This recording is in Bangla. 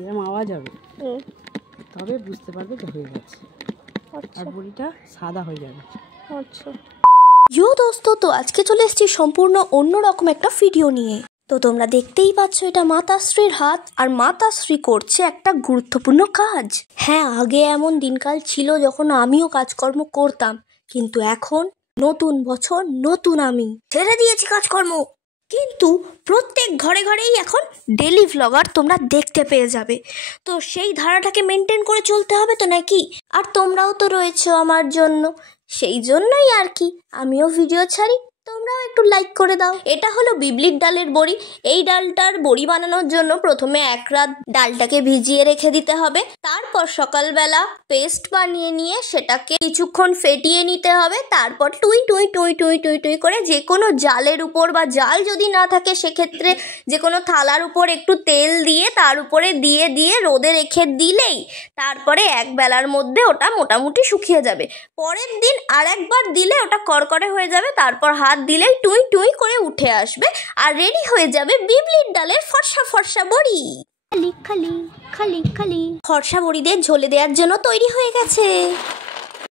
এরকম আওয়াজ হবে, তবে বুঝতে পারবে যে হয়ে গেছে। আর বড়িটা সাদা হয়ে যাবে। আচ্ছা ইয়ো দোস্ত, তো আজকে চলে এসেছি সম্পূর্ণ অন্যরকম একটা ভিডিও নিয়ে। তো তোমরা দেখতেই পাচ্ছ এটা মাতাশ্রীর হাত, আর মাতাশ্রী করছে একটা গুরুত্বপূর্ণ কাজ। হ্যাঁ, আগে এমন দিনকাল ছিল যখন আমিও কাজকর্ম করতাম, কিন্তু এখন নতুন বছর নতুন আমি ছেড়ে দিয়েছি কাজকর্ম। কিন্তু প্রত্যেক ঘরে ঘরেই এখন ডেলি ভ্লগার তোমরা দেখতে পেয়ে যাবে। তো সেই ধারাটাকে মেনটেন করে চলতে হবে তো নাকি? আর তোমরাও তো রয়েছো আমার জন্য, সেই জন্যই আর কি আমিও ভিডিও ছাড়ি, তোমরাও একটু লাইক করে দাও। এটা হলো বিবলির ডালের বড়ি। এই ডালটার বড়ি বানানোর জন্য প্রথমে এক রাত ডালটাকে ভিজিয়ে রেখে দিতে হবে। তারপর সকালবেলা পেস্ট বানিয়ে নিয়ে সেটাকে কিছুক্ষণ ফেটিয়ে নিতে হবে। তারপর টুই টুই টুই টুই টুই টুই করে যে কোনো জালের উপর, বা জাল যদি না থাকে সেক্ষেত্রে যে কোনো থালার উপর একটু তেল দিয়ে তার উপরে দিয়ে দিয়ে রোদে রেখে দিলেই তারপরে এক বেলার মধ্যে ওটা মোটামুটি শুকিয়ে যাবে। পরের দিন আর একবার দিলে ওটা করকরে হয়ে যাবে। তারপর হাত দিলেই টুই টুই করে উঠে আসবে, আর রেডি হয়ে যাবে বিবলির ডালের ফর্সা ফর্সা বড়ি। খালি খালি খালি খালি ফর্সা বড়িদের ঝোলে দেওয়ার জন্য তৈরি হয়ে গেছে।